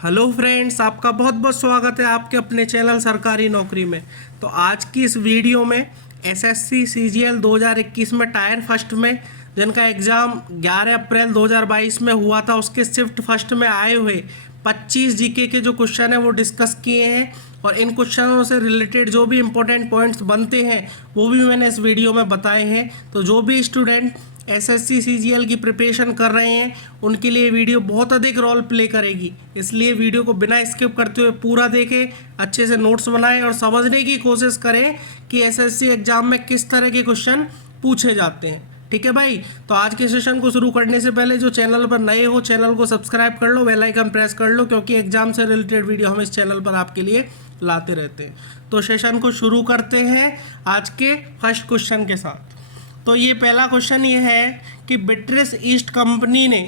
Hello friends, आपका बहुत बहुत स्वागत है आपके अपने चैनल सरकारी नौकरी में। तो आज की इस वीडियो में एसएससी सीजीएल 2021 में टायर फर्स्ट में जिनका एग्ज़ाम 11 अप्रैल 2022 में हुआ था, उसके शिफ्ट फर्स्ट में आए हुए 25 जीके के जो क्वेश्चन है वो डिस्कस किए हैं और इन क्वेश्चनों से रिलेटेड जो भी इंपॉर्टेंट पॉइंट्स बनते हैं वो भी मैंने इस वीडियो में बताए हैं। तो जो भी स्टूडेंट एसएससी सीजीएल की प्रिपरेशन कर रहे हैं उनके लिए वीडियो बहुत अधिक रोल प्ले करेगी, इसलिए वीडियो को बिना स्किप करते हुए पूरा देखें, अच्छे से नोट्स बनाएं और समझने की कोशिश करें कि एसएससी एग्जाम में किस तरह के क्वेश्चन पूछे जाते हैं। ठीक है भाई, तो आज के सेशन को शुरू करने से पहले जो चैनल पर नए हो चैनल को सब्सक्राइब कर लो, बेल आइकन प्रेस कर लो, क्योंकि एग्जाम से रिलेटेड वीडियो हम इस चैनल पर आपके लिए लाते रहते हैं। तो सेशन को शुरू करते हैं आज के फर्स्ट क्वेश्चन के साथ। तो ये पहला क्वेश्चन ये है कि ब्रिटिश ईस्ट कंपनी ने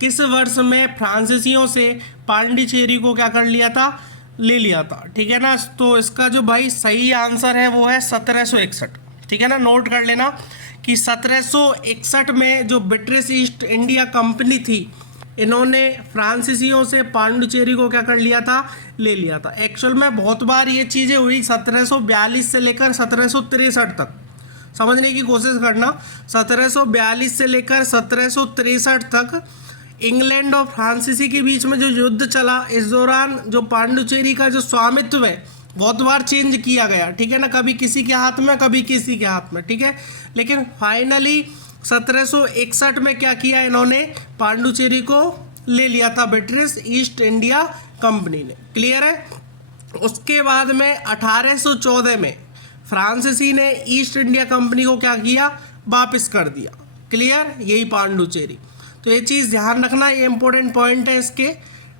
किस वर्ष में फ्रांसीसियों से पांडिचेरी को क्या कर लिया था, ले लिया था। ठीक है ना, तो इसका जो भाई सही आंसर है वो है 1761। ठीक है ना, नोट कर लेना कि 1761 में जो ब्रिटिश ईस्ट इंडिया कंपनी थी इन्होंने फ्रांसीसियों से पांडिचेरी को क्या कर लिया था, ले लिया था। एक्चुअल में बहुत बार ये चीज़ें हुई 1742 से लेकर 1763 तक, समझने की कोशिश करना। 1742 से लेकर 1763 तक इंग्लैंड और फ्रांसीसी के बीच में जो युद्ध चला, इस दौरान जो पांडिचेरी का जो स्वामित्व है बहुत बार चेंज किया गया। ठीक है ना, कभी किसी के हाथ में कभी किसी के हाथ में। ठीक है, लेकिन फाइनली 1761 में क्या किया, इन्होंने पांडिचेरी को ले लिया था ब्रिटिश ईस्ट इंडिया कंपनी ने। क्लियर है। उसके बाद में 1814 में फ्रांसीसी ने ईस्ट इंडिया कंपनी को क्या किया, वापस कर दिया। क्लियर, यही पांडिचेरी। तो ये चीज़ ध्यान रखना, ये इंपॉर्टेंट पॉइंट है इसके।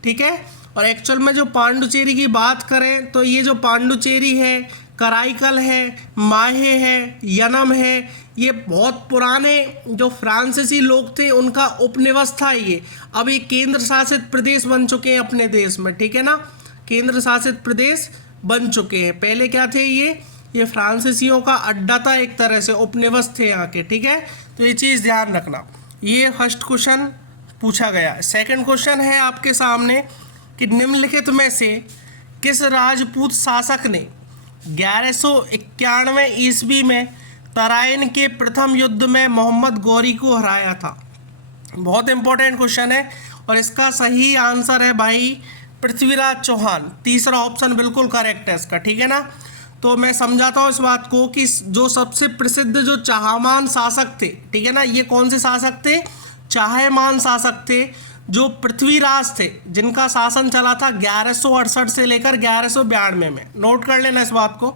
ठीक है, और एक्चुअल में जो पांडिचेरी की बात करें तो ये जो पांडिचेरी है, कराईकल है, माहे है, यनम है, ये बहुत पुराने जो फ्रांसीसी लोग थे उनका उपनिवेश था। ये अभी केंद्र शासित प्रदेश बन चुके हैं अपने देश में। ठीक है ना, केंद्र शासित प्रदेश बन चुके हैं। पहले क्या थे, ये फ्रांसीसियों का अड्डा था, एक तरह से उपनिवेश थे यहाँ के। ठीक है, तो ये चीज़ ध्यान रखना। ये फर्स्ट क्वेश्चन पूछा गया। सेकंड क्वेश्चन है आपके सामने कि निम्नलिखित में से किस राजपूत शासक ने 1191 ईस्वी में तराइन के प्रथम युद्ध में मोहम्मद गौरी को हराया था। बहुत इंपॉर्टेंट क्वेश्चन है और इसका सही आंसर है भाई पृथ्वीराज चौहान। तीसरा ऑप्शन बिल्कुल करेक्ट है इसका। ठीक है ना, तो मैं समझाता हूँ इस बात को कि जो सबसे प्रसिद्ध जो चाहमान शासक थे, ठीक है ना, ये कौन से शासक थे, चाहमान शासक थे, जो पृथ्वीराज थे, जिनका शासन चला था 1168 से लेकर 1192 में। नोट कर लेना इस बात को,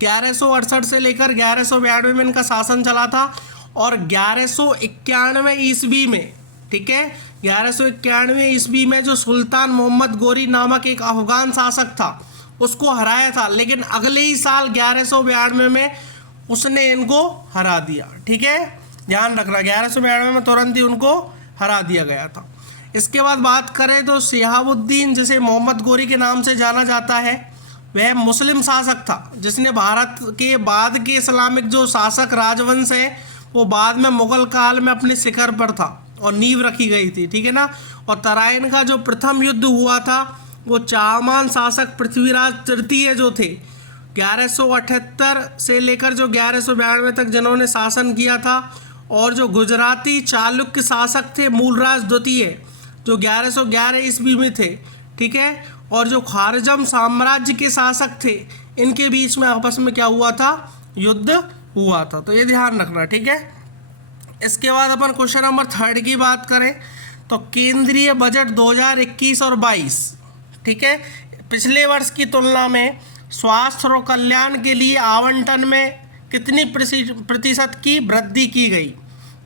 1168 से लेकर 1192 में इनका शासन चला था। और 1191 ईस्वी में, ठीक है, 1191 ईस्वी में जो सुल्तान मोहम्मद गोरी नामक एक अफगान शासक था उसको हराया था, लेकिन अगले ही साल 1192 में उसने इनको हरा दिया। ठीक है, ध्यान रखना, 1192 में तुरंत ही उनको हरा दिया गया था। इसके बाद बात करें तो शिहाबुद्दीन, जिसे मोहम्मद गोरी के नाम से जाना जाता है, वह मुस्लिम शासक था जिसने भारत के बाद के इस्लामिक जो शासक राजवंश है वो बाद में मुगल काल में अपने शिखर पर था और नींव रखी गई थी। ठीक है ना, और तराइन का जो प्रथम युद्ध हुआ था वो चाहमान शासक पृथ्वीराज तृतीय जो थे 1178 से लेकर जो 1192 तक जिन्होंने शासन किया था, और जो गुजराती चालुक्य शासक थे मूलराज द्वितीय जो 1111 ईस्वी में थे। ठीक है, और जो खारजम साम्राज्य के शासक थे इनके बीच में आपस में क्या हुआ था, युद्ध हुआ था। तो ये ध्यान रखना। ठीक है, इसके बाद अपन क्वेश्चन नंबर 3 की बात करें तो केंद्रीय बजट 2021 और 22, ठीक है, पिछले वर्ष की तुलना में स्वास्थ्य और कल्याण के लिए आवंटन में कितनी प्रतिशत की वृद्धि की गई।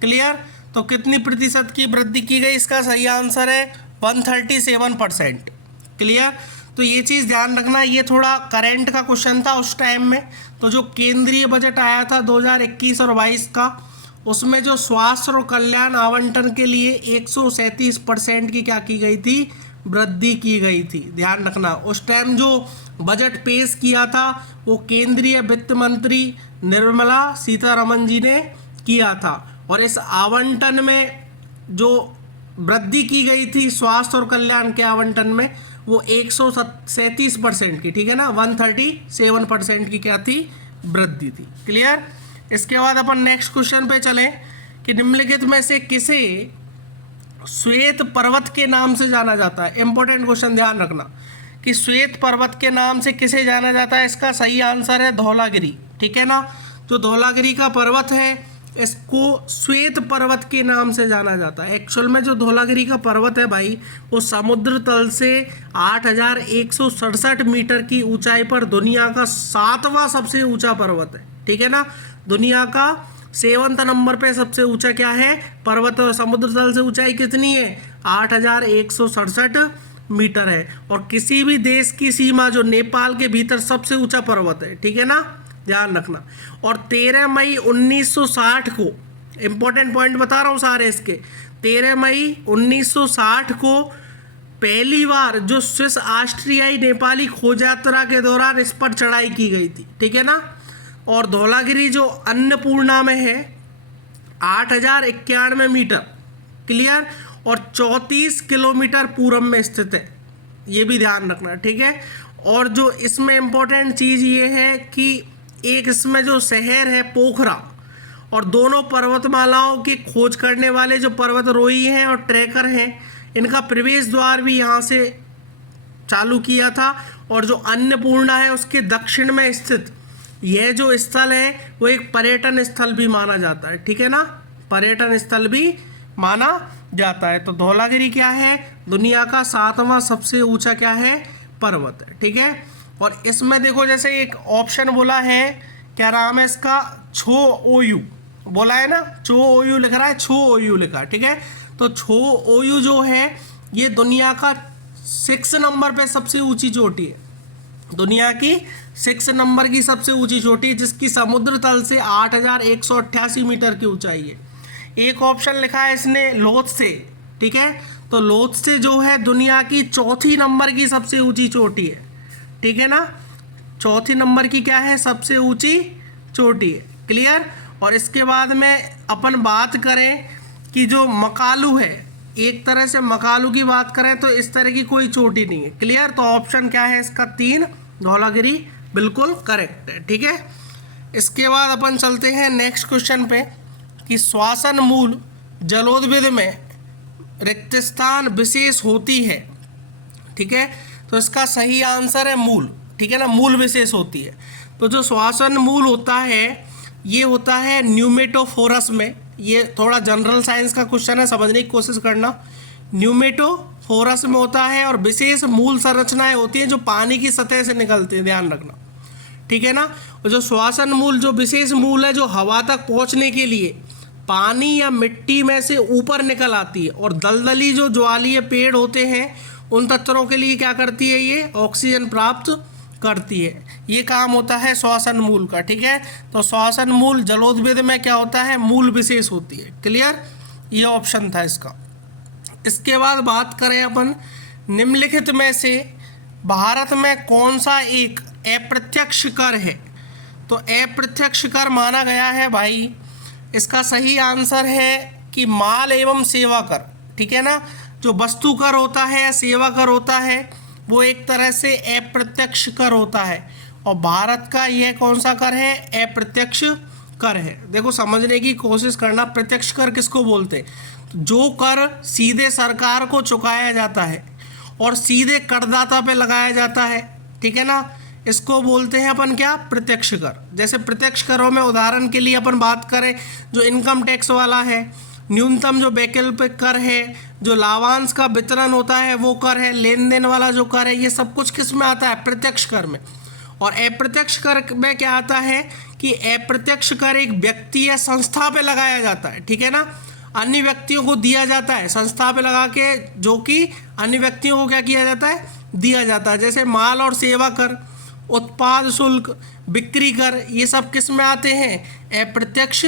क्लियर, तो कितनी प्रतिशत की वृद्धि की गई, इसका सही आंसर है 137%। क्लियर, तो ये चीज़ ध्यान रखना, ये थोड़ा करंट का क्वेश्चन था उस टाइम में। तो जो केंद्रीय बजट आया था 2021 और 22 का, उसमें जो स्वास्थ्य और कल्याण आवंटन के लिए 137% की क्या की गई थी, वृद्धि की गई थी। ध्यान रखना, उस टाइम जो बजट पेश किया था वो केंद्रीय वित्त मंत्री निर्मला सीतारमण जी ने किया था। और इस आवंटन में जो वृद्धि की गई थी स्वास्थ्य और कल्याण के आवंटन में, वो 137% की, ठीक है ना, 137% की क्या थी, वृद्धि थी। क्लियर। इसके बाद अपन नेक्स्ट क्वेश्चन पे चलें कि निम्नलिखित में से किसे श्वेत पर्वत के नाम से जाना जाता है। इंपॉर्टेंट क्वेश्चन, ध्यान रखना कि श्वेत पर्वत के नाम से किसे जाना जाता है। इसका सही आंसर है धौलागिरी, ठीक है ना। जो धौलागिरी का पर्वत है इसको श्वेत पर्वत के नाम से जाना जाता है। एक्चुअल में जो धौलागिरी का पर्वत है भाई, वो समुद्र तल से 8,167 मीटर की ऊंचाई पर दुनिया का 7वां सबसे ऊंचा पर्वत है, ठीक है ना। दुनिया का 7वें नंबर पे सबसे ऊंचा क्या है, पर्वत। और समुद्र तल से ऊंचाई कितनी है, 8,167 मीटर है। और किसी भी देश की सीमा जो नेपाल के भीतर सबसे ऊंचा पर्वत है, ठीक है ना, ध्यान रखना। और 13 मई 1960 को, इंपॉर्टेंट पॉइंट बता रहा हूँ सारे इसके, 13 मई 1960 को पहली बार जो स्विस ऑस्ट्रियाई नेपाली खोज यात्रा के दौरान इस पर चढ़ाई की गई थी, ठीक है ना। और धौलागिरी जो अन्नपूर्णा में है 8,091 मीटर, क्लियर, और 34 किलोमीटर पूरब में स्थित है, ये भी ध्यान रखना, ठीक है। और जो इसमें इम्पोर्टेंट चीज़ ये है कि एक इसमें जो शहर है पोखरा, और दोनों पर्वतमालाओं की खोज करने वाले जो पर्वतारोही हैं और ट्रैकर हैं, इनका प्रवेश द्वार भी यहाँ से चालू किया था। और जो अन्नपूर्णा है उसके दक्षिण में स्थित यह जो स्थल है वो एक पर्यटन स्थल भी माना जाता है, ठीक है ना, पर्यटन स्थल भी माना जाता है। तो धौलागिरी क्या है, दुनिया का 7वां सबसे ऊंचा क्या है, पर्वत है, ठीक है। और इसमें देखो जैसे एक ऑप्शन बोला है, क्या नाम है इसका, छो ओयू बोला है ना, छो ओयू लिख रहा है, छो ओयू लिखा है, ठीक है। तो छो ओयू जो है ये दुनिया का 6 नंबर पे सबसे ऊंची चोटी है, दुनिया की 6 नंबर की सबसे ऊंची चोटी, जिसकी समुद्र तल से 8,188 मीटर की ऊंचाई है। एक ऑप्शन लिखा है इसने लोत्से, ठीक है। तो लोत्से जो है दुनिया की 4थी नंबर की सबसे ऊंची चोटी है, ठीक है ना, 4थी नंबर की क्या है, सबसे ऊंची चोटी है, क्लियर। और इसके बाद में अपन बात करें कि जो मकालू है, एक तरह से मकालू की बात करें तो इस तरह की कोई चोटी नहीं है, क्लियर। तो ऑप्शन क्या है इसका 3, धौलागिरी बिल्कुल करेक्ट है, ठीक है। इसके बाद अपन चलते हैं नेक्स्ट क्वेश्चन पे कि श्वसन मूल जलोद्भिद में रिक्तस्थान विशेष होती है, ठीक है। तो इसका सही आंसर है मूल, ठीक है ना, मूल विशेष होती है। तो जो श्वसन मूल होता है ये होता है न्यूमेटोफोरस में, ये थोड़ा जनरल साइंस का क्वेश्चन है, समझने की कोशिश करना। न्यूमेटोफोरस में होता है और विशेष मूल संरचनाएं होती हैं जो पानी की सतह से निकलती हैं, ध्यान रखना, ठीक है ना। और जो श्वसन मूल जो विशेष मूल है जो हवा तक पहुंचने के लिए पानी या मिट्टी में से ऊपर निकल आती है, और दलदली जो ज्वालीय पेड़ होते हैं उन तत्वों के लिए क्या करती है, ये ऑक्सीजन प्राप्त करती है। ये काम होता है श्वसन मूल का, ठीक है। तो श्वसन मूल जलोद्भिद में क्या होता है, मूल विशेष होती है, क्लियर। ये ऑप्शन था इसका। इसके बाद बात करें अपन निम्नलिखित में से भारत में कौन सा एक अप्रत्यक्ष कर है। तो अप्रत्यक्ष कर माना गया है भाई, इसका सही आंसर है कि माल एवं सेवा कर, ठीक है ना। जो वस्तु कर होता है या सेवा कर होता है वो एक तरह से अप्रत्यक्ष कर होता है, और भारत का यह कौन सा कर है, अप्रत्यक्ष कर है। देखो समझने की कोशिश करना, प्रत्यक्ष कर किसको बोलते हैं, जो कर सीधे सरकार को चुकाया जाता है और सीधे करदाता पे लगाया जाता है, ठीक है ना, इसको बोलते हैं अपन क्या, प्रत्यक्ष कर। जैसे प्रत्यक्ष करों में उदाहरण के लिए अपन बात करें जो इनकम टैक्स वाला है, न्यूनतम जो वैकल्पिक कर है, जो लाभांश का वितरण होता है वो कर है, लेन देन वाला जो कर है, ये सब कुछ किस में आता है, प्रत्यक्ष कर में। और अप्रत्यक्ष कर में क्या आता है कि अप्रत्यक्ष कर एक व्यक्ति या संस्था पे लगाया जाता है, ठीक है ना, अन्य व्यक्तियों को दिया जाता है संस्था पे लगा के, जो कि अन्य व्यक्तियों को क्या किया जाता है, दिया जाता है। जैसे माल और सेवा कर, उत्पाद शुल्क, बिक्री कर, ये सब किस में आते हैं, अप्रत्यक्ष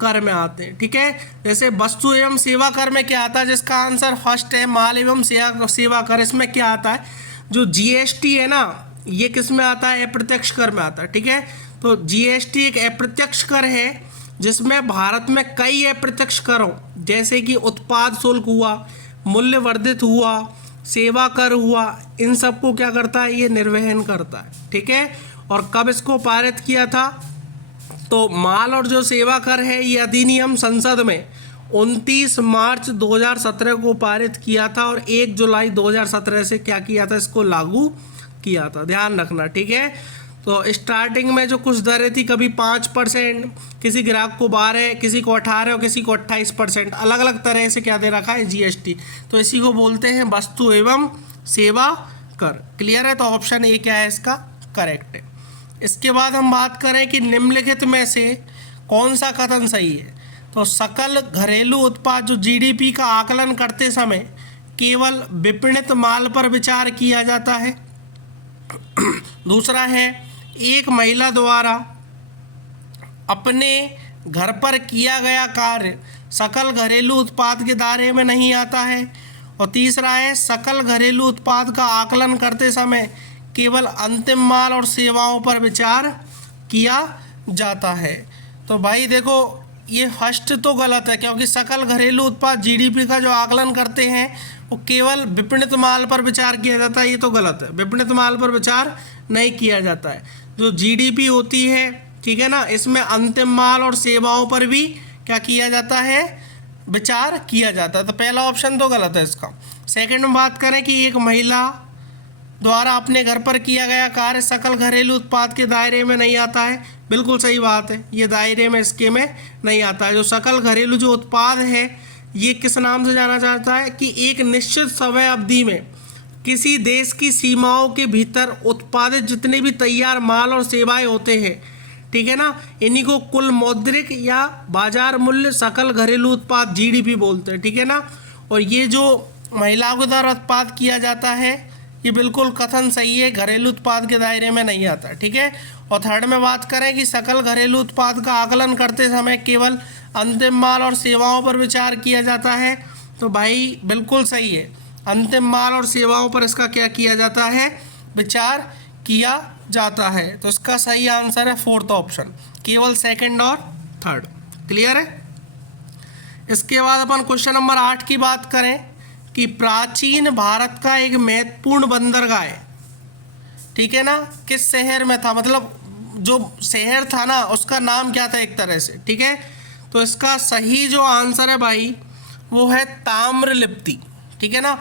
कर में आते हैं, ठीक है। जैसे वस्तु एवं सेवा कर में क्या आता है, जिसका आंसर फर्स्ट है माल एवं सेवा कर, इसमें क्या आता है, जो जीएसटी है ना, ये किस में आता है, अप्रत्यक्ष कर में आता है, ठीक है। तो जीएसटी एक अप्रत्यक्ष कर है जिसमें भारत में कई अप्रत्यक्ष कर हो, जैसे कि उत्पाद शुल्क हुआ, मूल्य वर्धित हुआ, सेवा कर हुआ, इन सब को क्या करता है, ये निर्वहन करता है। ठीक है, और कब इसको पारित किया था, तो माल और जो सेवा कर है ये अधिनियम संसद में 29 मार्च 2017 को पारित किया था और 1 जुलाई 2017 से क्या किया था, इसको लागू किया था, ध्यान रखना। ठीक है, तो स्टार्टिंग में जो कुछ दरें थी, कभी 5%, किसी ग्राहक को 12, किसी को 18 और किसी को 28%, अलग अलग तरह से क्या दे रखा है, जीएसटी। तो इसी को बोलते हैं वस्तु एवं सेवा कर। क्लियर है, तो ऑप्शन ए क्या है इसका, करेक्ट है। इसके बाद हम बात करें कि निम्नलिखित में से कौन सा कथन सही है, तो सकल घरेलू उत्पाद जो जीडीपी का आकलन करते समय केवल विपणित माल पर विचार किया जाता है। दूसरा है, एक महिला द्वारा अपने घर पर किया गया कार्य सकल घरेलू उत्पाद के दायरे में नहीं आता है। और तीसरा है, सकल घरेलू उत्पाद का आकलन करते समय केवल अंतिम माल और सेवाओं पर विचार किया जाता है। तो भाई देखो, ये फर्स्ट तो गलत है, क्योंकि सकल घरेलू उत्पाद जीडीपी का जो आकलन करते हैं वो केवल विपणित माल पर विचार किया जाता है, ये तो गलत है। विपणित माल पर विचार नहीं किया जाता है। जो जीडीपी होती है, ठीक है ना, इसमें अंतिम माल और सेवाओं पर भी क्या किया जाता है, विचार किया जाता है। तो पहला ऑप्शन तो गलत है इसका। सेकंड में बात करें कि एक महिला द्वारा अपने घर पर किया गया कार्य सकल घरेलू उत्पाद के दायरे में नहीं आता है, बिल्कुल सही बात है, ये दायरे में इसके में नहीं आता है। जो सकल घरेलू जो उत्पाद है ये किस नाम से जाना जाता है, कि एक निश्चित समय अवधि में किसी देश की सीमाओं के भीतर उत्पादित जितने भी तैयार माल और सेवाएं होते हैं, ठीक है ना, इन्हीं को कुल मौद्रिक या बाजार मूल्य सकल घरेलू उत्पाद जीडीपी बोलते हैं। ठीक है ना, और ये जो महिलाओं के द्वारा उत्पाद किया जाता है ये बिल्कुल कथन सही है, घरेलू उत्पाद के दायरे में नहीं आता। ठीक है, और थर्ड में बात करें कि सकल घरेलू उत्पाद का आकलन करते समय केवल अंतिम माल और सेवाओं पर विचार किया जाता है, तो भाई बिल्कुल सही है, अंतिम माल और सेवाओं पर इसका क्या किया जाता है, विचार किया जाता है। तो इसका सही आंसर है फोर्थ ऑप्शन, केवल सेकंड और थर्ड। क्लियर है। इसके बाद अपन क्वेश्चन नंबर 8 की बात करें कि प्राचीन भारत का एक महत्वपूर्ण बंदरगाह, ठीक है ना, किस शहर में था, मतलब जो शहर था ना उसका नाम क्या था एक तरह से। ठीक है, तो इसका सही जो आंसर है भाई वो है ताम्रलिप्ति। ठीक है ना,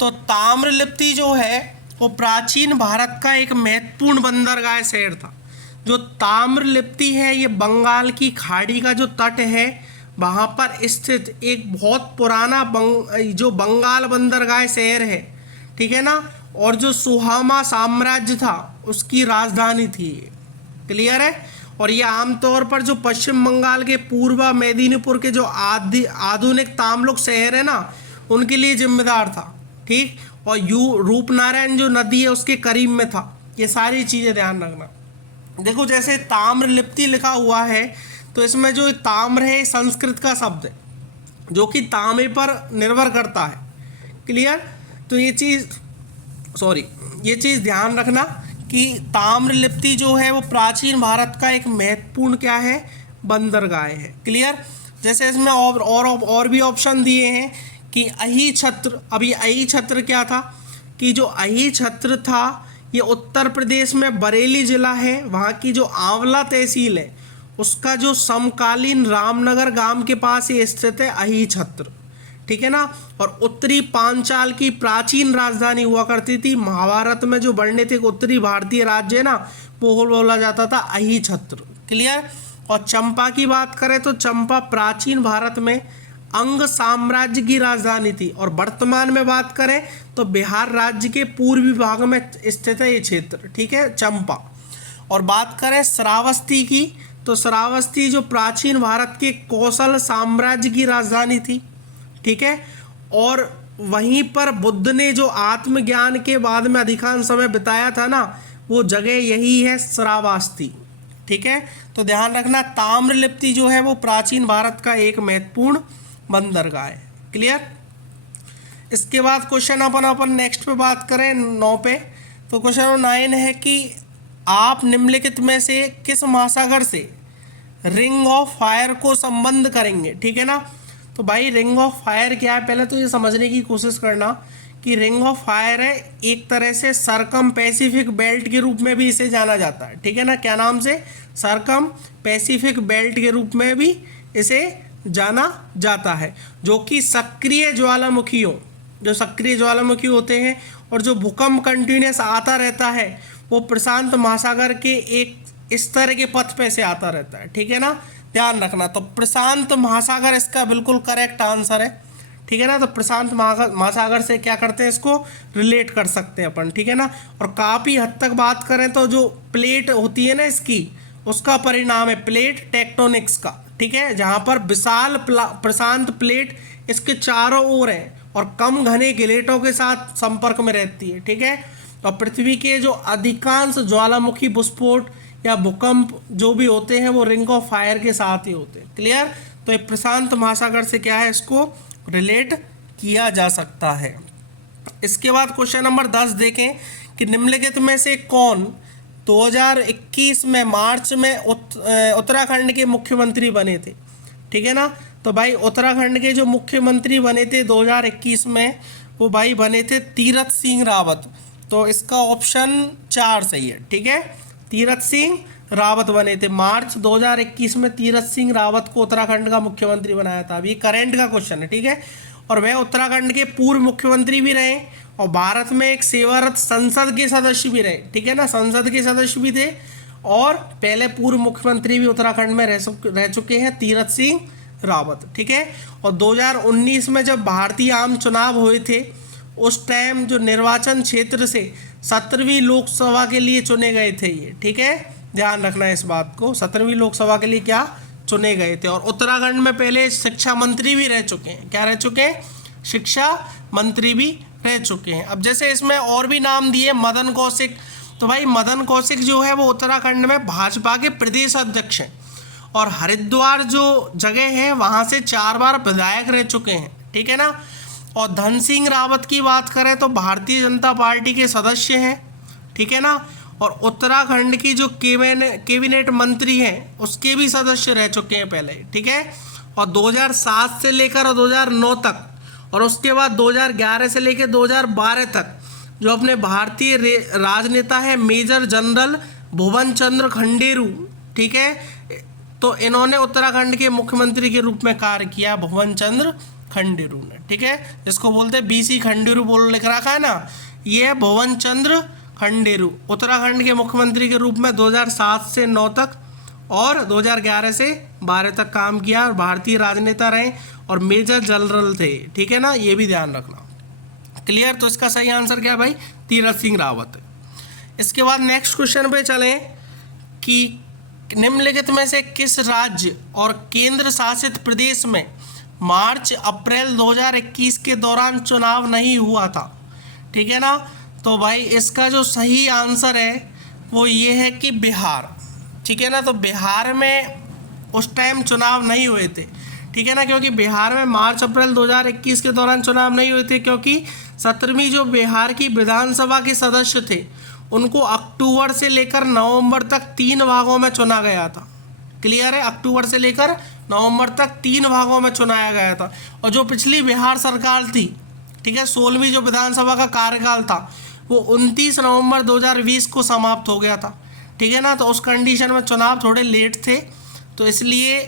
तो ताम्रलिप्ति जो है वो प्राचीन भारत का एक महत्वपूर्ण बंदरगाह शहर था। जो ताम्रलिप्ति है ये बंगाल की खाड़ी का जो तट है वहाँ पर स्थित एक बहुत पुराना जो बंगाल बंदरगाह शहर है। ठीक है ना, और जो सुहामा साम्राज्य था उसकी राजधानी थी। क्लियर है, और ये आमतौर पर जो पश्चिम बंगाल के पूर्व मेदिनीपुर के जो आधुनिक ताम्लुक शहर है ना उनके लिए जिम्मेदार था। ठीक, और रूपनारायण जो नदी है उसके करीब में था। ये सारी चीज़ें ध्यान रखना। देखो जैसे ताम्रलिप्ति लिखा हुआ है तो इसमें जो ताम्र है संस्कृत का शब्द है जो कि तांबे पर निर्भर करता है। क्लियर, तो ये चीज़ ध्यान रखना कि ताम्रलिप्ति जो है वो प्राचीन भारत का एक महत्वपूर्ण क्या है, बंदरगाह है। क्लियर, जैसे इसमें और भी ऑप्शन दिए हैं कि अही छत्र। अभी अही छत्र क्या था, कि जो अही छत्र था ये उत्तर प्रदेश में बरेली ज़िला है, वहाँ की जो आंवला तहसील है उसका जो समकालीन रामनगर गांव के पास ये स्थित है अही छत्र। ठीक है ना, और उत्तरी पांचाल की प्राचीन राजधानी हुआ करती थी। महाभारत में जो वर्णित एक उत्तरी भारतीय राज्य है ना वो बोला जाता था अही छत्र। क्लियर, और चंपा की बात करें तो चंपा प्राचीन भारत में अंग साम्राज्य की राजधानी थी। और वर्तमान में बात करें तो बिहार राज्य के पूर्वी भाग में स्थित है ये क्षेत्र। ठीक है, चंपा। और बात करें श्रावस्ती की तो श्रावस्ती जो प्राचीन भारत के कौशल साम्राज्य की राजधानी थी। ठीक है, और वहीं पर बुद्ध ने जो आत्मज्ञान के बाद में अधिकांश समय बिताया था ना वो जगह यही है, श्रावस्ती। ठीक है, तो ध्यान रखना ताम्रलिप्ति जो है वो प्राचीन भारत का एक महत्वपूर्ण बंदरगाह है। क्लियर, इसके बाद क्वेश्चन अपन नेक्स्ट पे बात करें 9 पे, तो क्वेश्चन 9 है कि आप निम्नलिखित में से किस महासागर से रिंग ऑफ फायर को संबंध करेंगे। ठीक है ना, तो भाई रिंग ऑफ फायर क्या है, पहले तो ये समझने की कोशिश करना कि रिंग ऑफ फायर है एक तरह से सरकम पैसिफिक बेल्ट के रूप में भी इसे जाना जाता है, ठीक है ना। क्या नाम से? सरकम पैसिफिक बेल्ट के रूप में भी इसे जाना जाता है, जो कि सक्रिय ज्वालामुखियों, जो सक्रिय ज्वालामुखी होते हैं और जो भूकंप कंटिन्यूस आता रहता है वो प्रशांत महासागर के एक इस तरह के पथ पे से आता रहता है, ठीक है ना, ध्यान रखना। तो प्रशांत महासागर इसका बिल्कुल करेक्ट आंसर है, ठीक है ना। तो प्रशांत महासागर से क्या करते हैं, इसको रिलेट कर सकते हैं अपन, ठीक है ना। और काफ़ी हद तक बात करें तो जो प्लेट होती है ना इसकी, उसका परिणाम है प्लेट टेक्टोनिक्स का, ठीक है, जहाँ पर विशाल प्रशांत प्लेट इसके चारों ओर है और कम घने गिलेटों के साथ संपर्क में रहती है, ठीक है। और पृथ्वी के जो अधिकांश ज्वालामुखी विस्फोट या भूकंप जो भी होते हैं वो रिंग ऑफ फायर के साथ ही होते हैं। क्लियर? तो ये प्रशांत महासागर से क्या है, इसको रिलेट किया जा सकता है। इसके बाद क्वेश्चन नंबर 10 देखें कि निम्नलिखित में से कौन 2021 में मार्च में उत्तराखंड के मुख्यमंत्री बने थे, ठीक है ना। तो भाई उत्तराखंड के जो मुख्यमंत्री बने थे 2021 में, वो भाई बने थे तीरथ सिंह रावत। तो इसका ऑप्शन 4 सही है, ठीक है, तीरथ सिंह रावत बने थे। मार्च 2021 में तीरथ सिंह रावत को उत्तराखंड का मुख्यमंत्री बनाया था। अभी करंट का क्वेश्चन है, ठीक है। और वह उत्तराखंड के पूर्व मुख्यमंत्री भी रहे और भारत में एक सेवारत संसद के सदस्य भी रहे, ठीक है ना, संसद के सदस्य भी थे और पहले पूर्व मुख्यमंत्री भी उत्तराखंड में रह चुके हैं, तीरथ सिंह रावत, ठीक है। और 2019 में जब भारतीय आम चुनाव हुए थे उस टाइम जो निर्वाचन क्षेत्र से 17वीं लोकसभा के लिए चुने गए थे ये, ठीक है, ध्यान रखना है इस बात को। 17वीं लोकसभा के लिए क्या चुने गए थे। और उत्तराखंड में पहले शिक्षा मंत्री भी रह चुके हैं। क्या रह चुके हैं? शिक्षा मंत्री भी रह चुके हैं। अब जैसे इसमें और भी नाम दिए, मदन कौशिक। तो भाई मदन कौशिक जो है वो उत्तराखंड में भाजपा के प्रदेश अध्यक्ष हैं और हरिद्वार जो जगह है वहाँ से 4 बार विधायक रह चुके हैं, ठीक है ना। और धन सिंह रावत की बात करें तो भारतीय जनता पार्टी के सदस्य हैं, ठीक है ना। और उत्तराखंड की जो कैबिनेट मंत्री हैं उसके भी सदस्य रह चुके हैं पहले, ठीक है। और 2007 से लेकर 2009 तक और उसके बाद 2011 से लेकर 2012 तक जो अपने भारतीय राजनेता है मेजर जनरल भुवन चंद्र खंडेरू, ठीक है, तो इन्होंने उत्तराखंड के मुख्यमंत्री के रूप में कार्य किया, भुवन चंद्र खंडेरू ने, ठीक है, जिसको बोलते हैं BC खंडेरू बोल लिख रखा है ना, ये है भुवन चंद्र खंडेरू। उत्तराखंड के मुख्यमंत्री के रूप में 2007 से 9 तक और 2011 से 12 तक काम किया और भारतीय राजनेता रहे और मेजर जनरल थे, ठीक है ना, ये भी ध्यान रखना। क्लियर? तो इसका सही आंसर क्या है भाई? तीरथ सिंह रावत। इसके बाद नेक्स्ट क्वेश्चन पे चलें कि निम्नलिखित में से किस राज्य और केंद्र शासित प्रदेश में मार्च अप्रैल 2021 के दौरान चुनाव नहीं हुआ था, ठीक है ना। तो भाई इसका जो सही आंसर है वो ये है कि बिहार, ठीक है ना। तो बिहार में उस टाइम चुनाव नहीं हुए थे, ठीक है ना, क्योंकि बिहार में मार्च अप्रैल 2021 के दौरान चुनाव नहीं हुए थे क्योंकि 17वीं जो बिहार की विधानसभा के सदस्य थे उनको अक्टूबर से लेकर नवंबर तक 3 भागों में चुना गया था। क्लियर है? अक्टूबर से लेकर नवंबर तक 3 भागों में चुनाया गया था। और जो पिछली बिहार सरकार थी, ठीक है, 16वीं जो विधानसभा का कार्यकाल था वो 29 नवंबर 2020 को समाप्त हो गया था, ठीक है ना। तो उस कंडीशन में चुनाव थोड़े लेट थे, तो इसलिए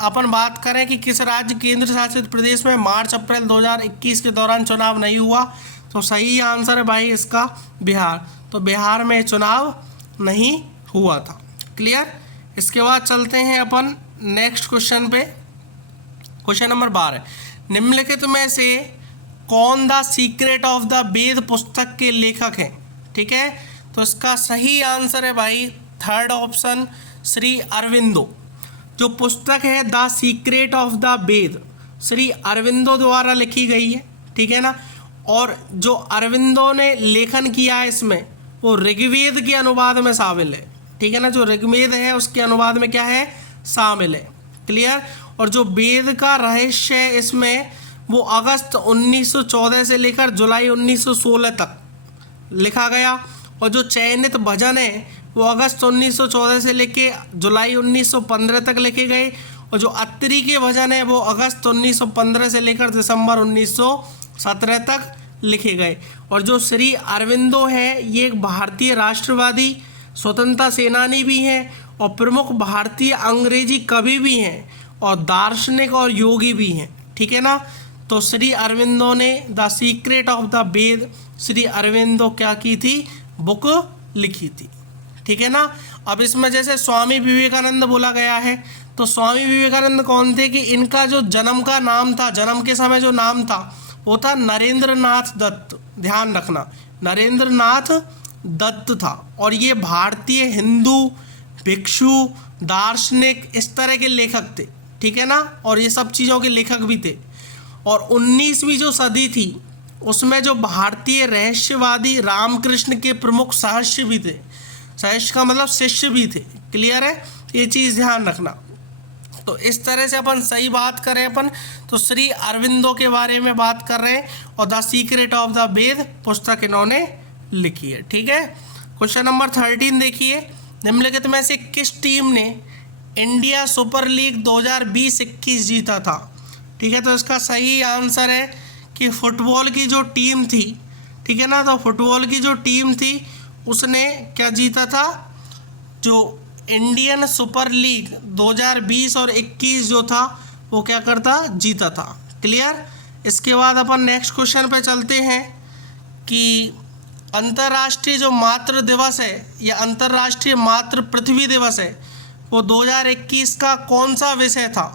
अपन बात करें कि किस राज्य केंद्र शासित प्रदेश में मार्च अप्रैल 2021 के दौरान चुनाव नहीं हुआ, तो सही आंसर है भाई इसका बिहार। तो बिहार में चुनाव नहीं हुआ था। क्लियर? इसके बाद चलते हैं अपन नेक्स्ट क्वेश्चन पे। क्वेश्चन नंबर 12, निम्नलिखित में से कौन द सीक्रेट ऑफ द वेद पुस्तक के लेखक हैं, ठीक है। तो इसका सही आंसर है भाई 3rd ऑप्शन, श्री अरविंदो। जो पुस्तक है द सीक्रेट ऑफ द वेद श्री अरविंदो द्वारा लिखी गई है, ठीक है ना। और जो अरविंदो ने लेखन किया है इसमें वो ऋग्वेद के अनुवाद में शामिल है, ठीक है ना। जो ऋग्वेद है उसके अनुवाद में क्या है, शामिल है। क्लियर? और जो वेद का रहस्य है इसमें वो अगस्त 1914 से लेकर जुलाई 1916 तक लिखा गया और जो चयनित भजन है वो अगस्त 1914 से लेकर जुलाई 1915 तक लिखे गए और जो अत्तरी के भजन है वो अगस्त 1915 से लेकर दिसंबर 1917 तक लिखे गए। और जो श्री अरविंदो हैं ये एक भारतीय राष्ट्रवादी स्वतंत्रता सेनानी भी हैं और प्रमुख भारतीय अंग्रेजी कवि भी हैं और दार्शनिक और योगी भी हैं, ठीक है ना। तो श्री अरविंदो ने द सीक्रेट ऑफ द वेद, श्री अरविंदो क्या की थी, बुक लिखी थी, ठीक है ना। अब इसमें जैसे स्वामी विवेकानंद बोला गया है, तो स्वामी विवेकानंद कौन थे कि इनका जो जन्म का नाम था, जन्म के समय जो नाम था वो था नरेंद्र नाथ दत्त, ध्यान रखना नरेंद्र नाथ दत्त था। और ये भारतीय हिंदू भिक्षु दार्शनिक इस तरह के लेखक थे, ठीक है ना, और ये सब चीज़ों के लेखक भी थे। और 19वीं जो सदी थी उसमें जो भारतीय रहस्यवादी रामकृष्ण के प्रमुख सहस्य भी थे, सहस्य का मतलब शिष्य भी थे, क्लियर है, ये चीज़ ध्यान रखना। तो इस तरह से अपन सही बात करें अपन तो श्री अरविंदो के बारे में बात कर रहे हैं और द सीक्रेट ऑफ द वेद पुस्तक इन्होंने लिखी है, ठीक है। क्वेश्चन नंबर 13 देखिए, निम्नलिखित में से किस टीम ने इंडिया सुपर लीग 2020-21 जीता था, ठीक है। तो इसका सही आंसर है कि फुटबॉल की जो टीम थी, ठीक है ना, तो फुटबॉल की जो टीम थी उसने क्या जीता था, जो इंडियन सुपर लीग 2020 और 21 जो था वो क्या करता, जीता था, क्लियर। इसके बाद अपन नेक्स्ट क्वेश्चन पे चलते हैं कि अंतर्राष्ट्रीय जो मातृ दिवस है या अंतर्राष्ट्रीय मातृ पृथ्वी दिवस है वो 2021 का कौन सा विषय था,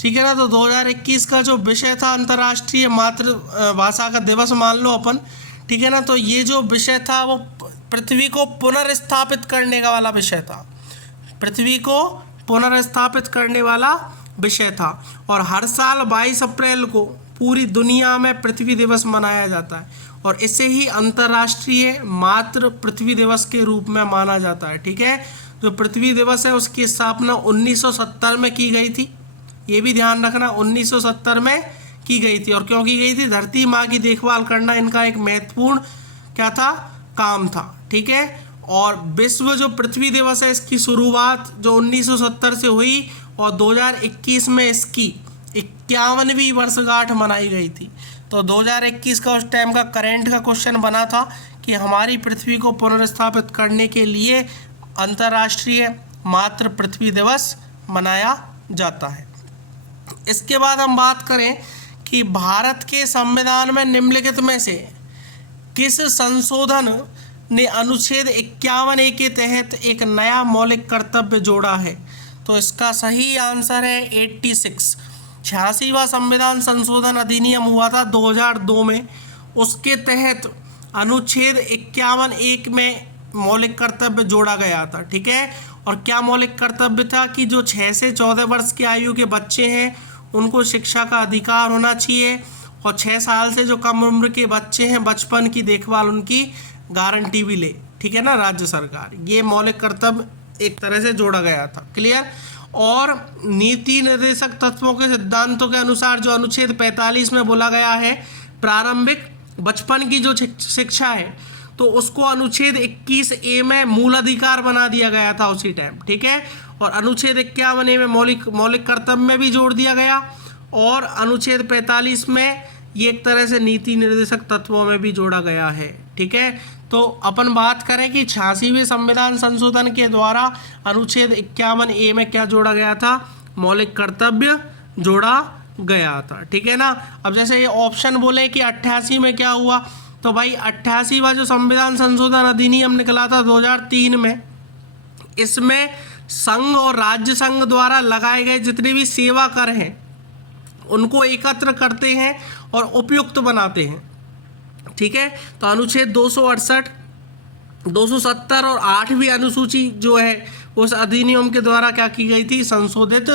ठीक है ना। तो 2021 का जो विषय था अंतर्राष्ट्रीय मातृ भाषा का दिवस मान लो अपन, ठीक है ना। तो ये जो विषय था वो पृथ्वी को पुनर्स्थापित करने का वाला विषय था, पृथ्वी को पुनर्स्थापित करने वाला विषय था। और हर साल 22 अप्रैल को पूरी दुनिया में पृथ्वी दिवस मनाया जाता है और इसे ही अंतर्राष्ट्रीय मातृ पृथ्वी दिवस के रूप में माना जाता है, ठीक है। जो पृथ्वी दिवस है उसकी स्थापना 1970 में की गई थी, ये भी ध्यान रखना 1970 में की गई थी। और क्यों की गई थी, धरती माँ की देखभाल करना इनका एक महत्वपूर्ण क्या था, काम था, ठीक है। और विश्व जो पृथ्वी दिवस है इसकी शुरुआत जो 1970 से हुई और 2021 में इसकी 51वीं वर्षगांठ मनाई गई थी। तो 2021 का उस टाइम का करेंट का क्वेश्चन बना था कि हमारी पृथ्वी को पुनर्स्थापित करने के लिए अंतर्राष्ट्रीय मातृ पृथ्वी दिवस मनाया जाता है। इसके बाद हम बात करें कि भारत के संविधान में निम्नलिखित में से किस संशोधन ने अनुच्छेद 51A के तहत एक नया मौलिक कर्तव्य जोड़ा है। तो इसका सही आंसर है 86। 86वां संविधान संशोधन अधिनियम हुआ था 2002 में, उसके तहत अनुच्छेद 51A में मौलिक कर्तव्य जोड़ा गया था, ठीक है। और क्या मौलिक कर्तव्य था कि जो 6 से 14 वर्ष की आयु के बच्चे हैं उनको शिक्षा का अधिकार होना चाहिए और 6 साल से जो कम उम्र के बच्चे हैं बचपन की देखभाल उनकी गारंटी भी ले, ठीक है ना, राज्य सरकार। ये मौलिक कर्तव्य एक तरह से जोड़ा गया था, क्लियर। और नीति निर्देशक तत्वों के सिद्धांतों के अनुसार जो अनुच्छेद 45 में बोला गया है प्रारंभिक बचपन की जो शिक्षा है तो उसको अनुच्छेद 21A में मूल अधिकार बना दिया गया था उसी टाइम, ठीक है। और अनुच्छेद 51A में मौलिक कर्तव्य में भी जोड़ दिया गया और अनुच्छेद 45 में ये एक तरह से नीति निर्देशक तत्वों में भी जोड़ा गया है, ठीक है। तो अपन बात करें कि 86वें संविधान संशोधन के द्वारा अनुच्छेद 51A में क्या जोड़ा गया था, मौलिक कर्तव्य जोड़ा गया था, ठीक है ना। अब जैसे ये ऑप्शन बोले कि 88 में क्या हुआ, तो भाई 88वां जो संविधान संशोधन अधिनियम निकला था 2003 में, इसमें संघ और राज्य संघ द्वारा लगाए गए जितने भी सेवा कर हैं उनको एकत्र करते हैं और उपयुक्त बनाते हैं, ठीक है। तो अनुच्छेद 268, 270 और 8वीं अनुसूची जो है उस अधिनियम के द्वारा क्या की गई थी, संशोधित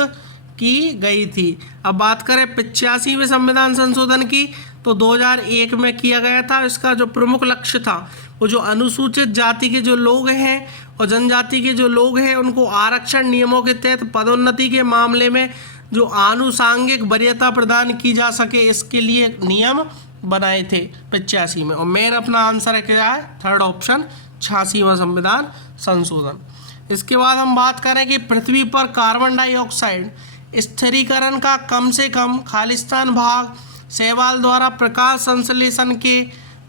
की गई थी। अब बात करें 85वें संविधान संशोधन की तो 2001 में किया गया था। इसका जो प्रमुख लक्ष्य था वो जो अनुसूचित जाति के जो लोग हैं और जनजाति के जो लोग हैं उनको आरक्षण नियमों के तहत पदोन्नति के मामले में जो आनुषांगिक वरीयता प्रदान की जा सके इसके लिए नियम बनाए थे 85 में। और मेन अपना आंसर है क्या है, थर्ड ऑप्शन 86वां संविधान संशोधन। इसके बाद हम बात करें कि पृथ्वी पर कार्बन डाइऑक्साइड स्थिरीकरण का कम से कम खालिस्तान भाग शैवाल द्वारा प्रकाश संश्लेषण के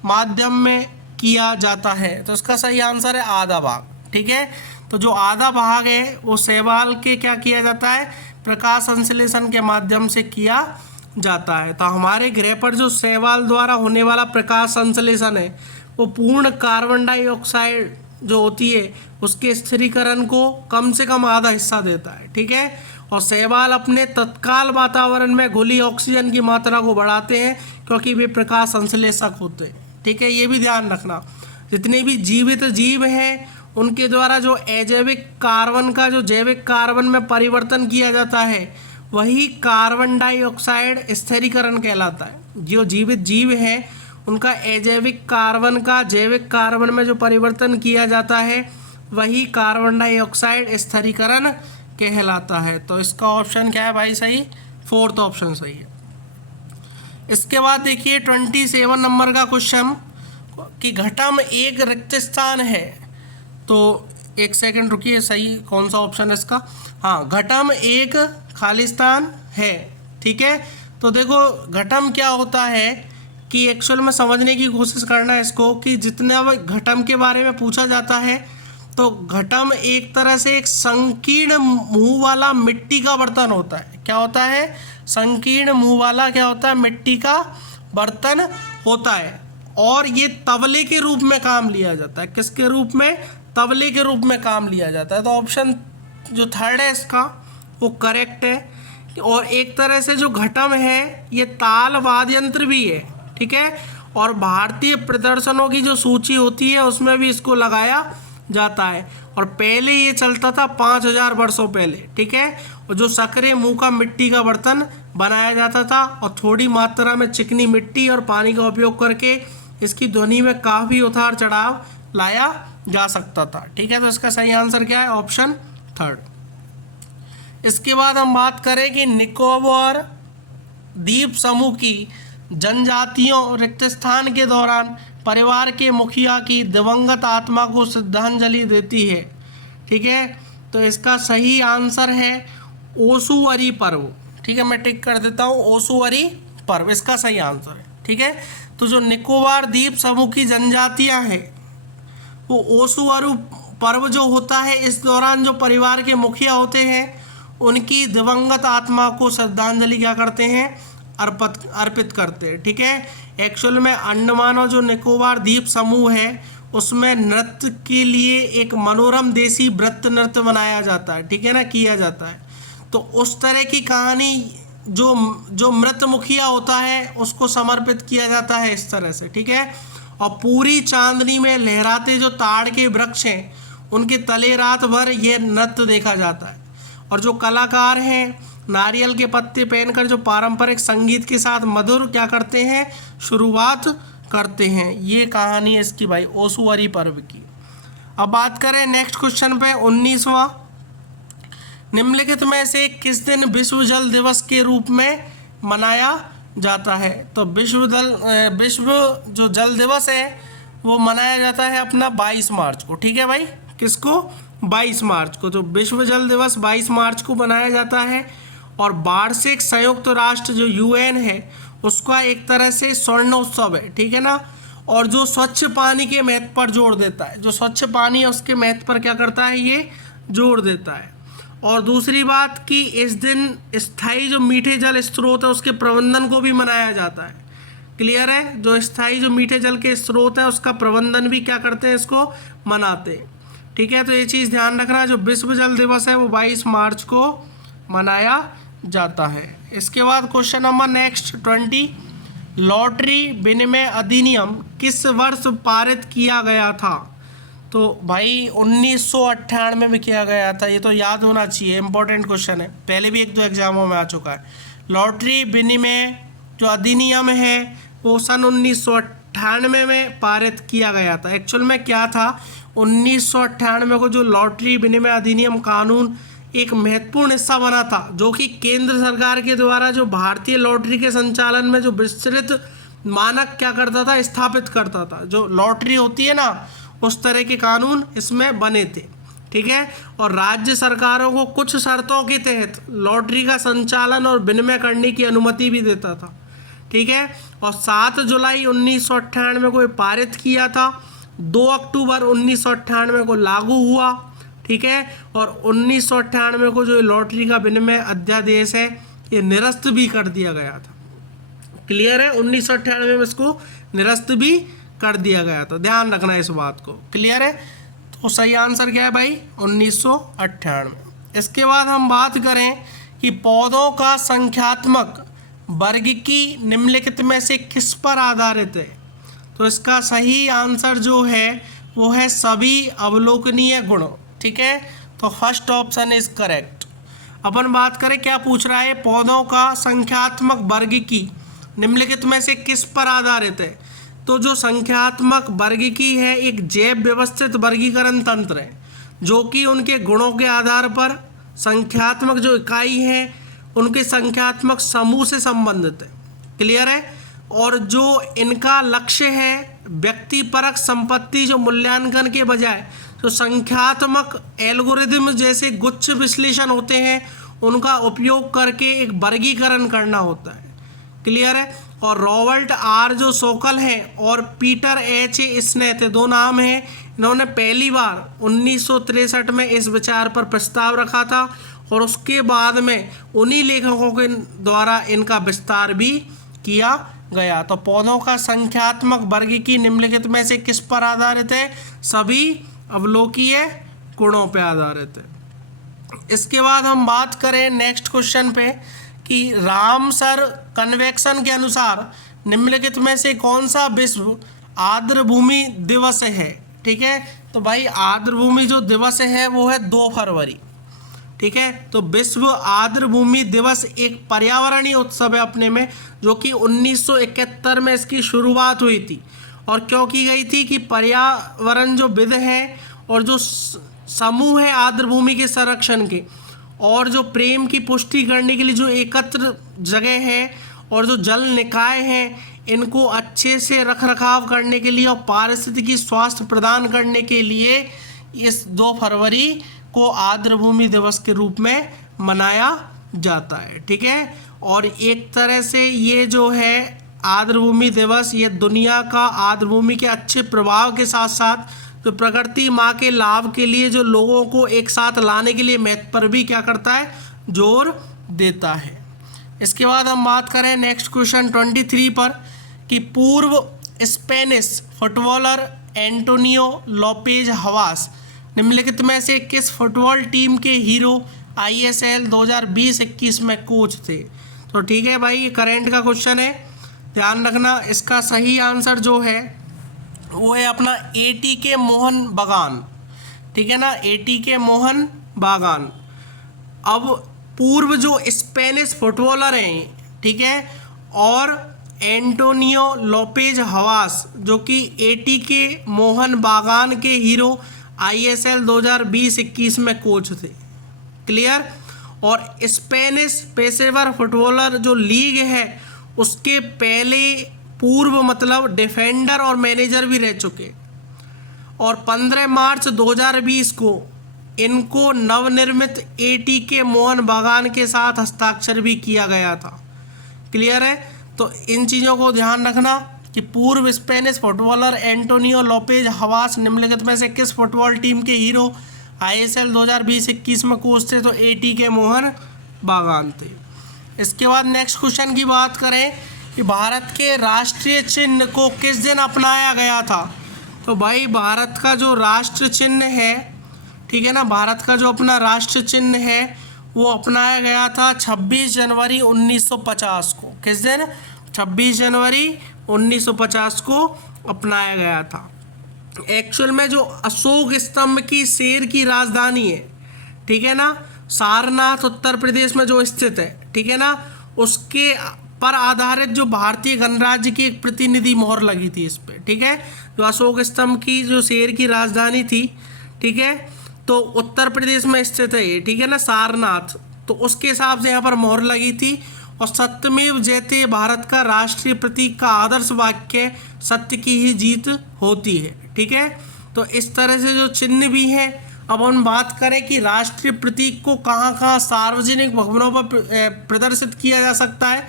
माध्यम में किया जाता है। तो इसका सही आंसर है आधा भाग। ठीक है, तो जो आधा भाग है वो शैवाल के क्या किया जाता है, प्रकाश संश्लेषण के माध्यम से किया जाता है। तो हमारे ग्रह पर जो शैवाल द्वारा होने वाला प्रकाश संश्लेषण है वो पूर्ण कार्बन डाइऑक्साइड जो होती है उसके स्थिरीकरण को कम से कम आधा हिस्सा देता है। ठीक है, और शैवाल अपने तत्काल वातावरण में घुली ऑक्सीजन की मात्रा को बढ़ाते हैं क्योंकि वे प्रकाश संश्लेषक होते हैं। ठीक है, ये भी ध्यान रखना, जितने भी जीवित जीव हैं उनके द्वारा जो अजैविक कार्बन का जो जैविक कार्बन में परिवर्तन किया जाता है वही कार्बन डाइऑक्साइड स्थिरीकरण कहलाता है। जो जीवित जीव हैं उनका अजैविक कार्बन का जैविक कार्बन में जो परिवर्तन किया जाता है वही कार्बन डाइऑक्साइड स्थिरीकरण कहलाता है। तो इसका ऑप्शन क्या है भाई सही, फोर्थ ऑप्शन सही है। इसके बाद देखिए 27 नंबर का क्वेश्चन कि घटम एक रिक्त स्थान है। तो एक सेकंड रुकिए, सही कौन सा ऑप्शन है इसका, हाँ घटम एक खालिस्तान है। ठीक है, तो देखो घटम क्या होता है कि एक्चुअल में समझने की कोशिश करना है इसको कि जितना घटम के बारे में पूछा जाता है तो घटम एक तरह से एक संकीर्ण मुंह वाला मिट्टी का बर्तन होता है। क्या होता है, संकीर्ण मुंह वाला क्या होता है, मिट्टी का बर्तन होता है और ये तवले के रूप में काम लिया जाता है। किसके रूप में, तवले के रूप में काम लिया जाता है। तो ऑप्शन जो थर्ड है इसका वो करेक्ट है। और एक तरह से जो घटम है ये ताल वाद्य यंत्र भी है। ठीक है, और भारतीय प्रदर्शनों की जो सूची होती है उसमें भी इसको लगाया जाता है और पहले ये चलता था 5000 वर्षों पहले। ठीक है, और जो सकरे मुंह का मिट्टी का बर्तन बनाया जाता था और थोड़ी मात्रा में चिकनी मिट्टी और पानी का उपयोग करके इसकी ध्वनि में काफ़ी उतार चढ़ाव लाया जा सकता था। ठीक है, तो इसका सही आंसर क्या है, ऑप्शन थर्ड। इसके बाद हम बात करें कि निकोबार द्वीप समूह की जनजातियों रिक्त स्थान के दौरान परिवार के मुखिया की दिवंगत आत्मा को श्रद्धांजलि देती है। ठीक है, तो इसका सही आंसर है ओसुअरी पर्व। ठीक है, मैं टिक कर देता हूँ, ओसुअरी पर्व इसका सही आंसर है। ठीक है, तो जो निकोबार द्वीप समूह की जनजातियाँ हैं वो ओसुअरू पर्व जो होता है इस दौरान जो परिवार के मुखिया होते हैं उनकी दिवंगत आत्मा को श्रद्धांजलि क्या करते हैं, अर्पित करते हैं। ठीक है, एक्चुअल में अंडमान और जो निकोबार द्वीप समूह है उसमें नृत्य के लिए एक मनोरम देसी व्रत नृत्य बनाया जाता है। ठीक है ना, किया जाता है। तो उस तरह की कहानी जो मृत मुखिया होता है उसको समर्पित किया जाता है इस तरह से। ठीक है, और पूरी चांदनी में लहराते जो ताड़ के वृक्ष हैं उनके तले रात भर ये नृत्य देखा जाता है और जो कलाकार हैं नारियल के पत्ते पहनकर जो पारंपरिक संगीत के साथ मधुर क्या करते हैं, शुरुआत करते हैं। ये कहानी है इसकी भाई ओसुअरी पर्व की। अब बात करें नेक्स्ट क्वेश्चन पे 19वां, निम्नलिखित में से किस दिन विश्व जल दिवस के रूप में मनाया जाता है। तो विश्व जो जल दिवस है वो मनाया जाता है अपना 22 मार्च को। ठीक है भाई, किसको, 22 मार्च को। तो विश्व जल दिवस 22 मार्च को मनाया जाता है और वार्षिक संयुक्त राष्ट्र जो UN है उसका एक तरह से स्वर्ण उत्सव है। ठीक है ना, और जो स्वच्छ पानी के महत्व पर जोर देता है, जो स्वच्छ पानी है उसके महत्व पर क्या करता है, ये जोर देता है। और दूसरी बात कि इस दिन स्थायी जो मीठे जल स्रोत है उसके प्रबंधन को भी मनाया जाता है। क्लियर है, जो स्थायी जो मीठे जल के स्रोत है उसका प्रबंधन भी क्या करते हैं, इसको मनाते हैं। ठीक है, तो ये चीज़ ध्यान रखना, जो विश्व जल दिवस है वो 22 मार्च को मनाया जाता है। इसके बाद क्वेश्चन नंबर नेक्स्ट 20, लॉटरी विनिमय अधिनियम किस वर्ष पारित किया गया था। तो भाई 1998 में किया गया था, ये तो याद होना चाहिए, इंपॉर्टेंट क्वेश्चन है, पहले भी 1-2 एग्जामों में आ चुका है। लॉटरी विनिमय जो अधिनियम है वो सन 1998 में पारित किया गया था। एक्चुअल में क्या था, 1998 को जो लॉटरी विनिमय अधिनियम कानून एक महत्वपूर्ण हिस्सा बना था, जो कि केंद्र सरकार के द्वारा जो भारतीय लॉटरी के संचालन में जो विस्तृत मानक क्या करता था, स्थापित करता था। जो लॉटरी होती है ना, उस तरह के कानून इसमें बने थे। ठीक है। और राज्य सरकारों को कुछ शर्तों के तहत लॉटरी का संचालन और विनिमय करने की अनुमति भी देता था, ठीक है। और 7 जुलाई 1998 को पारित किया था, 2 अक्टूबर 1998 को लागू हुआ, ठीक है। और 1998 को जो लॉटरी का विनिमय अध्यादेश है ये निरस्त भी कर दिया गया था। क्लियर है, 1998 में इसको निरस्त भी कर दिया गया था, ध्यान रखना इस बात को। क्लियर है, तो सही आंसर क्या है भाई 1998। इसके बाद हम बात करें कि पौधों का संख्यात्मक वर्गीकी निम्नलिखित में से किस पर आधारित है। तो इसका सही आंसर जो है वो है सभी अवलोकनीय गुणों, ठीक है। तो फर्स्ट ऑप्शन इज करेक्ट। अपन बात करें क्या पूछ रहा है, पौधों का संख्यात्मक वर्गीकी निम्नलिखित में से किस पर आधारित है। तो जो संख्यात्मक वर्गीकी है एक जैव व्यवस्थित वर्गीकरण तंत्र है जो कि उनके गुणों के आधार पर संख्यात्मक जो इकाई है उनके संख्यात्मक समूह से संबंधित है। क्लियर है, और जो इनका लक्ष्य है व्यक्तिपरक संपत्ति जो मूल्यांकन के बजाय जो संख्यात्मक एल्गोरिदम जैसे गुच्छ विश्लेषण होते हैं उनका उपयोग करके एक वर्गीकरण करना होता है। क्लियर है, और रॉबर्ट आर जो सोकल हैं और पीटर एच स्नेथ, दो नाम हैं, इन्होंने पहली बार 1963 में इस विचार पर प्रस्ताव रखा था और उसके बाद में उन्हीं लेखकों के द्वारा इनका विस्तार भी किया गया। तो पौधों का संख्यात्मक वर्गीकी निम्नलिखित में से किस पर आधारित है, सभी अवलोकीय गुणों पर आधारित है। इसके बाद हम बात करें नेक्स्ट क्वेश्चन पे कि रामसर कन्वेक्शन के अनुसार निम्नलिखित में से कौन सा विश्व आर्द्रभूमि दिवस है। ठीक है, तो भाई आर्द्रभूमि जो दिवस है वो है 2 फरवरी। ठीक है, तो विश्व आर्द्रभूमि दिवस एक पर्यावरणीय उत्सव है अपने में जो कि 1971 में इसकी शुरुआत हुई थी। और क्यों की गई थी कि पर्यावरण जो विद हैं और जो समूह है आर्द्रभूमि के संरक्षण के और जो प्रेम की पुष्टि करने के लिए जो एकत्र जगह है और जो जल निकाय हैं इनको अच्छे से रख रखाव करने के लिए और पारिस्थितिकी स्वास्थ्य प्रदान करने के लिए इस 2 फरवरी को आर्द्रभूमि दिवस के रूप में मनाया जाता है। ठीक है, और एक तरह से ये जो है आर्द्रभूमि दिवस ये दुनिया का आर्द्रभूमि के अच्छे प्रभाव के साथ साथ तो प्रकृति माँ के लाभ के लिए जो लोगों को एक साथ लाने के लिए महत्व पर भी क्या करता है, जोर देता है। इसके बाद हम बात करें नेक्स्ट क्वेश्चन 23 पर कि पूर्व स्पेनिश फुटबॉलर एंटोनियो लोपेज हवास निम्नलिखित में से किस फुटबॉल टीम के हीरो ISL 2020-21 में कोच थे। तो ठीक है भाई, ये करेंट का क्वेश्चन है, ध्यान रखना। इसका सही आंसर जो है वो है अपना ATK मोहन बागान। ठीक है ना, ATK मोहन बागान। अब पूर्व जो स्पेनिश फुटबॉलर हैं, ठीक है, और एंटोनियो लोपेज हवास जो कि ATK मोहन बागान के हीरो ISL 2020-21 में कोच थे। क्लियर, और स्पेनिश पेशेवर फुटबॉलर जो लीग है उसके पहले पूर्व मतलब डिफेंडर और मैनेजर भी रह चुके। और 15 मार्च 2020 को इनको नवनिर्मित ATK मोहन बागान के साथ हस्ताक्षर भी किया गया था। क्लियर है, तो इन चीज़ों को ध्यान रखना कि पूर्व स्पेनिश फुटबॉलर एंटोनियो लोपेज हवास निम्नलिखित में से किस फुटबॉल टीम के हीरो ISL 2020-21 में कोच थे, तो ATK मोहन बागान थे। इसके बाद नेक्स्ट क्वेश्चन की बात करें कि भारत के राष्ट्रीय चिन्ह को किस दिन अपनाया गया था। तो भाई भारत का जो राष्ट्र चिन्ह है, ठीक है ना, भारत का जो अपना राष्ट्र चिन्ह है वो अपनाया गया था 26 जनवरी 1950 को। किस दिन, 26 जनवरी 1950 को अपनाया गया था। एक्चुअल में जो अशोक स्तंभ की शेर की राजधानी है, ठीक है ना, सारनाथ उत्तर प्रदेश में जो स्थित है, ठीक है ना, उसके पर आधारित जो भारतीय गणराज्य की एक प्रतिनिधि मोहर लगी थी इस पे। ठीक है, जो अशोक स्तंभ की जो शेर की राजधानी थी, ठीक है, तो उत्तर प्रदेश में स्थित है ये, ठीक है ना, सारनाथ, तो उसके हिसाब से यहाँ पर मोहर लगी थी। और सत्यमेव जयते भारत का राष्ट्रीय प्रतीक का आदर्श वाक्य सत्य की ही जीत होती है। ठीक है, तो इस तरह से जो चिन्ह भी हैं अब हम बात करें कि राष्ट्रीय प्रतीक को कहाँ कहाँ सार्वजनिक भवनों पर प्रदर्शित किया जा सकता है,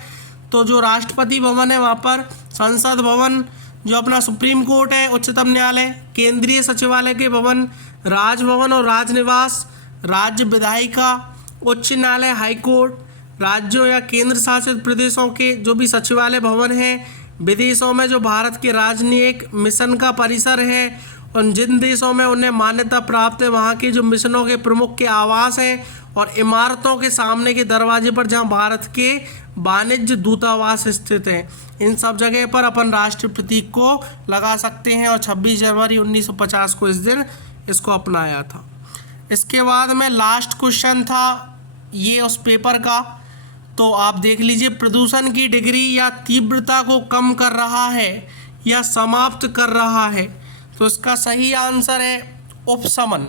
तो जो राष्ट्रपति भवन है वहाँ पर, संसद भवन जो अपना सुप्रीम कोर्ट है, उच्चतम न्यायालय, केंद्रीय सचिवालय के भवन, राजभवन और राजनिवास, राज्य विधायिका, उच्च न्यायालय, हाई कोर्ट, राज्यों या केंद्र शासित प्रदेशों के जो भी सचिवालय भवन हैं, विदेशों में जो भारत के राजनयिक मिशन का परिसर है और जिन देशों में उन्हें मान्यता प्राप्त है वहाँ के जो मिशनों के प्रमुख के आवास हैं, और इमारतों के सामने के दरवाजे पर जहाँ भारत के वाणिज्य दूतावास स्थित हैं, इन सब जगह पर अपन राष्ट्रीय प्रतीक को लगा सकते हैं। और 26 जनवरी 1950 को इस दिन इसको अपनाया था। इसके बाद में लास्ट क्वेश्चन था ये उस पेपर का, तो आप देख लीजिए, प्रदूषण की डिग्री या तीव्रता को कम कर रहा है या समाप्त कर रहा है, तो इसका सही आंसर है उपशमन।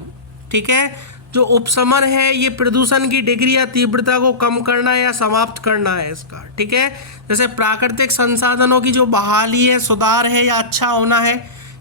ठीक है, जो उपशमन है ये प्रदूषण की डिग्री या तीव्रता को कम करना या समाप्त करना है इसका। ठीक है, जैसे प्राकृतिक संसाधनों की जो बहाली है, सुधार है या अच्छा होना है,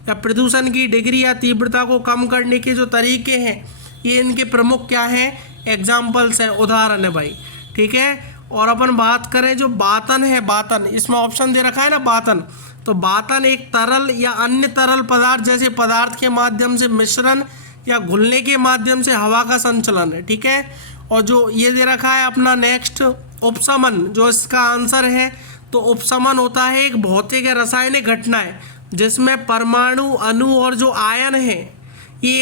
या प्रदूषण की डिग्री या तीव्रता को कम करने के जो तरीके हैं ये इनके प्रमुख क्या हैं, एग्जाम्पल्स हैं, उदाहरण है भाई। ठीक है, और अपन बात करें जो बातन है, बातन इसमें ऑप्शन दे रखा है ना बातन, तो बातन एक तरल या अन्य तरल पदार्थ जैसे पदार्थ के माध्यम से मिश्रण या घुलने के माध्यम से हवा का संचलन है। ठीक है, और जो ये दे रखा है अपना नेक्स्ट उपशमन, जो इसका आंसर है, तो उपशमन होता है एक भौतिक या रासायनिक घटना है जिसमें परमाणु, अणु और जो आयन है ये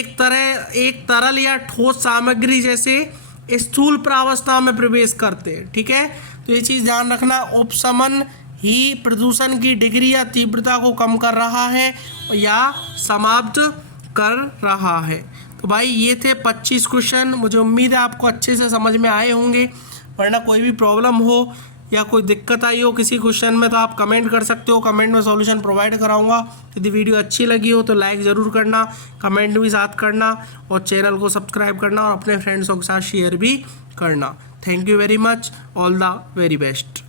एक तरल या ठोस सामग्री जैसे स्थूल प्रावस्था में प्रवेश करते हैं। ठीक है, तो ये चीज़ ध्यान रखना, उपशमन ही प्रदूषण की डिग्री या तीव्रता को कम कर रहा है या समाप्त कर रहा है। तो भाई ये थे 25 क्वेश्चन, मुझे उम्मीद है आपको अच्छे से समझ में आए होंगे। वरना कोई भी प्रॉब्लम हो या कोई दिक्कत आई हो किसी क्वेश्चन में तो आप कमेंट कर सकते हो, कमेंट में सॉल्यूशन प्रोवाइड कराऊंगा। यदि वीडियो अच्छी लगी हो तो लाइक ज़रूर करना, कमेंट भी साथ करना और चैनल को सब्सक्राइब करना और अपने फ्रेंड्सों के साथ शेयर भी करना। Thank you very much, all the very best.